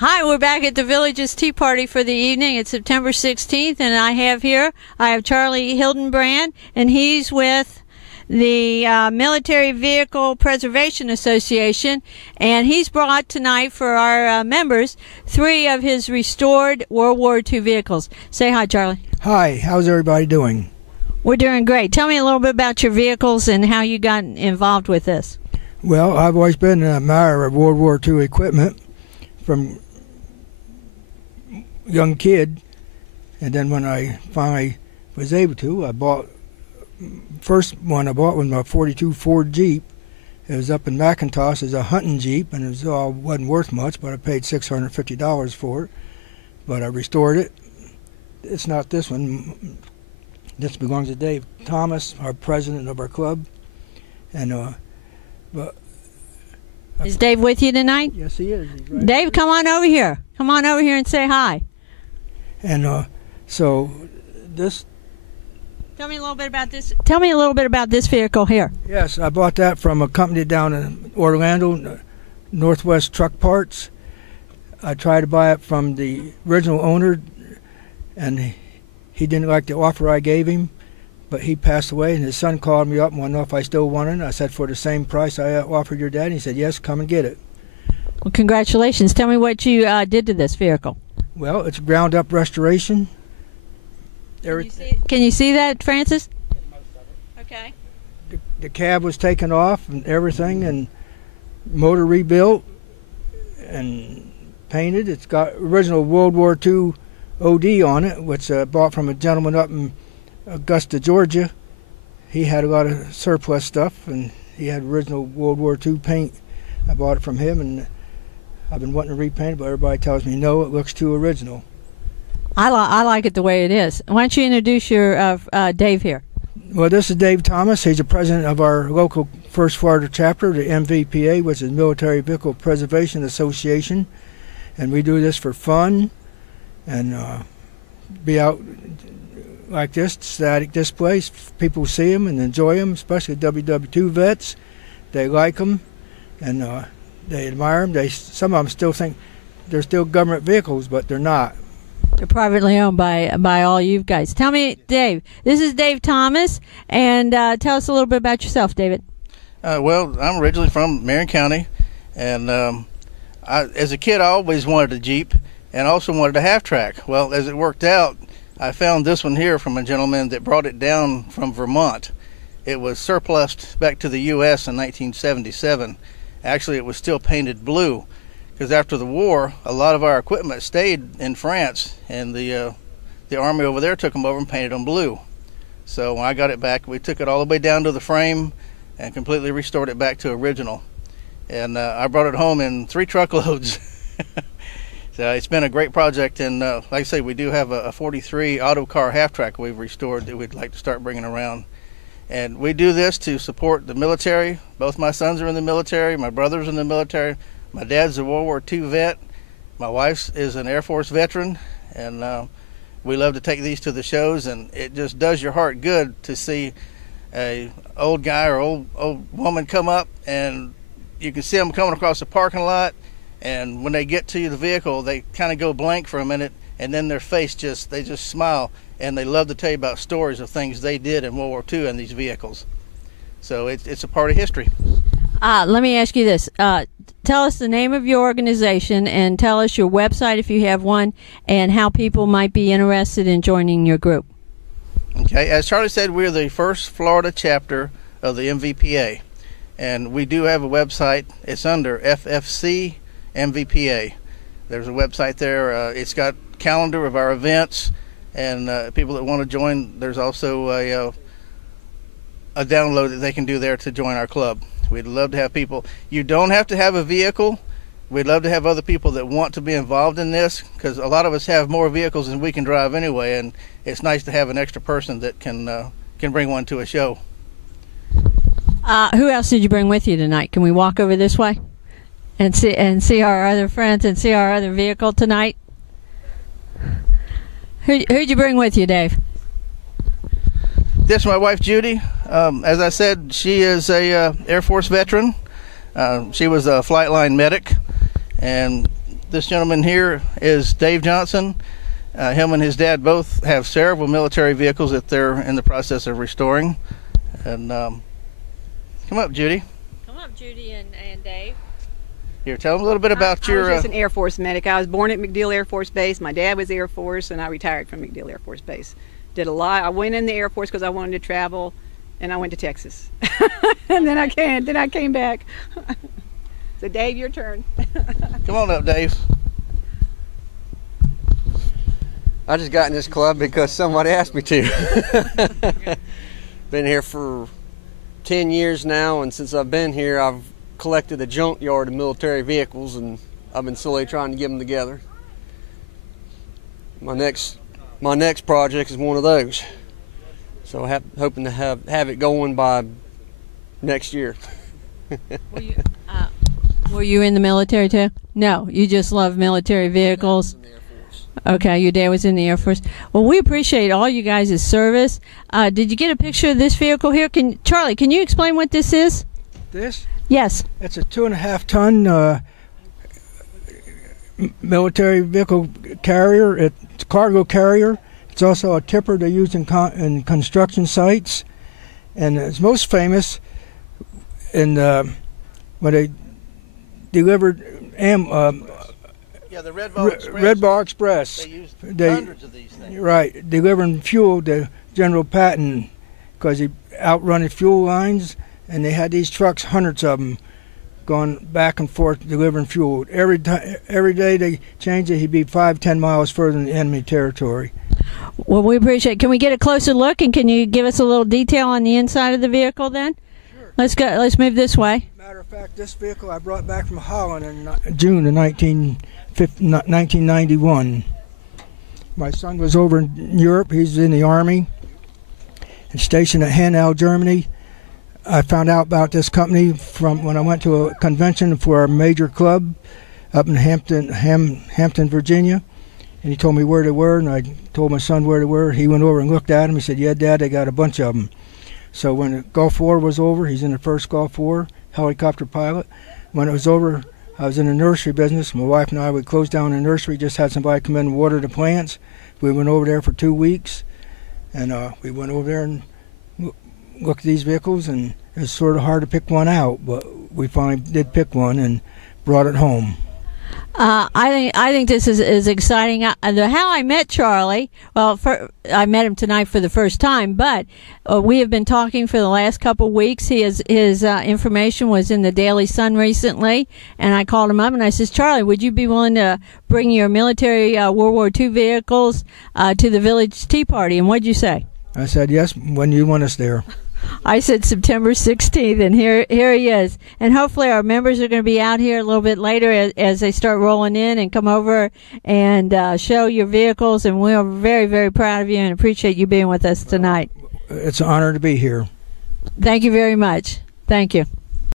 Hi, we're back at the Village's Tea Party for the evening. It's September 16th, and I have Charlie Hildenbrant, and he's with the Military Vehicle Preservation Association, and he's brought tonight for our members 3 of his restored World War II vehicles. Say hi, Charlie. Hi, how's everybody doing? We're doing great. Tell me a little bit about your vehicles and how you got involved with this. Well, I've always been an admirer of World War II equipment from young kid, and then when I finally was able to, I bought first one I bought was my 42 Ford Jeep. It was up in McIntosh. It was a hunting Jeep, and it wasn't worth much, but I paid $650 for it. But I restored it. It's not this one. This belongs to Dave Thomas, our president of our club. And but is Dave with you tonight? Yes, he is. He's right Dave, come on over here. Come on over here and say hi. And so this. Tell me a little bit about this. Tell me a little bit about this vehicle here. Yes, I bought that from a company down in Orlando, Northwest Truck Parts. I tried to buy it from the original owner, and he didn't like the offer I gave him, but he passed away, and his son called me up and wanted to know if I still wanted it. I said, for the same price I offered your dad. And he said, yes, come and get it. Well, congratulations. Tell me what you did to this vehicle. Well, it's ground-up restoration. Can you see that, Francis? Okay. The cab was taken off and everything, and motor rebuilt and painted. It's got original World War II OD on it, which I bought from a gentleman up in Augusta, Georgia. He had a lot of surplus stuff, and he had original World War II paint. I bought it from him, and I've been wanting to repaint it, but everybody tells me no, it looks too original. I like it the way it is. Why don't you introduce your Dave here? Well, this is Dave Thomas. He's the president of our local First Florida chapter, the MVPA, which is Military Vehicle Preservation Association, and we do this for fun and be out like this, static displays. People see them and enjoy them, especially WWII vets. They like them, and they admire them. Some of them still think they're still government vehicles, but they're not. They're privately owned by all you guys. Tell me, Dave, this is Dave Thomas, and tell us a little bit about yourself, David. Well, I'm originally from Marion County, and as a kid I always wanted a Jeep and also wanted a half-track. Well, as it worked out, I found this one here from a gentleman that brought it down from Vermont. It was surplused back to the U.S. in 1977. Actually, it was still painted blue, because after the war, a lot of our equipment stayed in France, and the Army over there took them over and painted them blue. So when I got it back, we took it all the way down to the frame and completely restored it back to original. And I brought it home in 3 truckloads. So it's been a great project, and like I say, we do have a 43 auto car half-track we've restored that we'd like to start bringing around. And we do this to support the military. Both my sons are in the military, my brother's in the military. My dad's a World War II vet. My wife is an Air Force veteran, and we love to take these to the shows, and it just does your heart good to see a old guy or old woman come up, and you can see them coming across the parking lot, and when they get to the vehicle, they kind of go blank for a minute, and then their face they just smile, and they love to tell you about stories of things they did in World War II in these vehicles. So it's a part of history. Let me ask you this. Tell us the name of your organization, and tell us your website if you have one, and how people might be interested in joining your group. Okay, as Charlie said, we're the First Florida chapter of the MVPA, and we do have a website. It's under FFC MVPA. There's a website there. It's got a calendar of our events, and people that want to join, there's also a download that they can do there to join our club. We'd love to have people. You don't have to have a vehicle. We'd love to have other people that want to be involved in this, because a lot of us have more vehicles than we can drive anyway, and it's nice to have an extra person that can bring one to a show. Who else did you bring with you tonight? Can we walk over this way and see our other friends and see our other vehicle tonight? Who'd you bring with you, Dave? This is my wife, Judy. As I said, she is a Air Force veteran. She was a flight line medic, and This gentleman here is Dave Johnson. Him and his dad both have several military vehicles that they're in the process of restoring. And come up, Judy. Come up, Judy and Dave. Here, tell them a little bit about I your... was just an Air Force medic. I was born at MacDill Air Force Base. My dad was Air Force, and I retired from MacDill Air Force Base. Did a lot. I went in the Air Force because I wanted to travel, and I went to Texas. And then I came back. So, Dave, your turn. Come on up, Dave. I just got in this club because somebody asked me to. Been here for 10 years now, and since I've been here, I've collected a junkyard of military vehicles, and I've been slowly trying to get them together. My next project is one of those, so hoping to have it going by next year. Were you in the military too? No, you just love military vehicles. Okay, your dad was in the Air Force. Well, we appreciate all you guys' service. Did you get a picture of this vehicle here? Charlie, can you explain what this is? This? Yes. It's a 2.5-ton military vehicle carrier. It's a cargo carrier. It's also a tipper they use in construction sites. And it's most famous in when they delivered the Red Ball Express. Red Ball Express. They used hundreds of these things. Right, delivering fuel to General Patton because he outrun the fuel lines, and they had these trucks, hundreds of them, going back and forth delivering fuel. Every day they changed it, he'd be 5-10 miles further than the enemy territory. Well, we appreciate it. Can we get a closer look, and can you give us a little detail on the inside of the vehicle then? Sure. Let's go. Let's move this way. Matter of fact, this vehicle I brought back from Holland in June of 1991. My son was over in Europe. He's in the Army and stationed at Hanau, Germany. I found out about this company from when I went to a convention for a major club up in Hampton, Virginia. And he told me where they were, and I told my son where they were. He went over and looked at them. He said, "Yeah, Dad, they got a bunch of them." So when the Gulf War was over, he's in the first Gulf War, helicopter pilot. When it was over, I was in the nursery business. My wife and I would close down the nursery, just had somebody come in and water the plants. We went over there for 2 weeks, and we went over there and looked at these vehicles, and it was sort of hard to pick one out, but we finally did pick one and brought it home. I think this is exciting. How I met Charlie, well, I met him tonight for the first time, but we have been talking for the last couple of weeks. His information was in the Daily Sun recently, and I called him up and I said, "Charlie, would you be willing to bring your military World War II vehicles to the Village Tea Party?" And what'd you say? I said, "Yes, when you want us there." I said September 16th, and here he is. And hopefully our members are going to be out here a little bit later as they start rolling in and come over and show your vehicles. And we are very, very proud of you and appreciate you being with us tonight. It's an honor to be here. Thank you very much. Thank you.